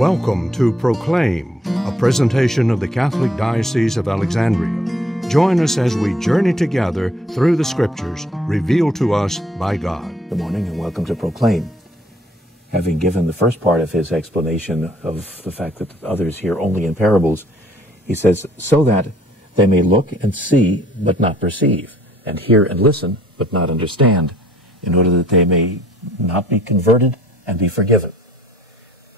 Welcome to Proclaim, a presentation of the Catholic Diocese of Alexandria. Join us as we journey together through the Scriptures revealed to us by God. Good morning and welcome to Proclaim. Having given the first part of his explanation of the fact that others hear only in parables, he says, so that they may look and see but not perceive, and hear and listen but not understand, in order that they may not be converted and be forgiven.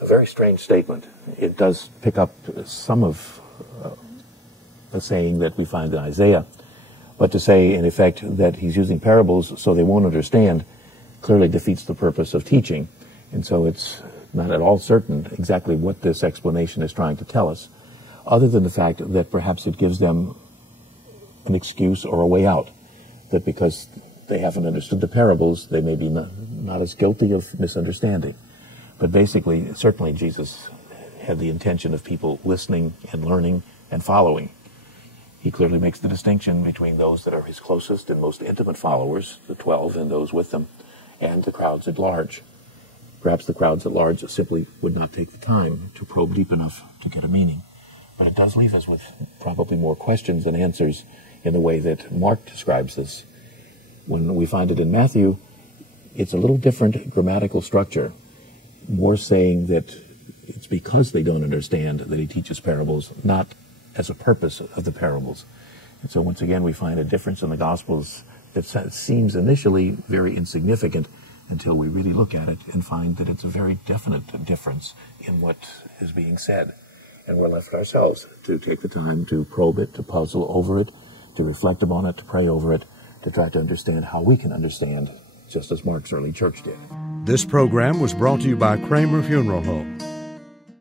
A very strange statement. It does pick up some of the saying that we find in Isaiah, but to say, in effect, that he's using parables so they won't understand clearly defeats the purpose of teaching. And so it's not at all certain exactly what this explanation is trying to tell us, other than the fact that perhaps it gives them an excuse or a way out, that because they haven't understood the parables, they may be not as guilty of misunderstanding. But basically, certainly Jesus had the intention of people listening and learning and following. He clearly makes the distinction between those that are his closest and most intimate followers, the 12 and those with them, and the crowds at large. Perhaps the crowds at large simply would not take the time to probe deep enough to get a meaning. But it does leave us with probably more questions than answers in the way that Mark describes this. When we find it in Matthew, it's a little different grammatical structure, more saying that it's because they don't understand that he teaches parables, not as a purpose of the parables. And so once again, we find a difference in the Gospels that seems initially very insignificant until we really look at it and find that it's a very definite difference in what is being said. And we're left ourselves to take the time to probe it, to puzzle over it, to reflect upon it, to pray over it, to try to understand how we can understand, just as Mark's early church did. This program was brought to you by Kramer Funeral Home.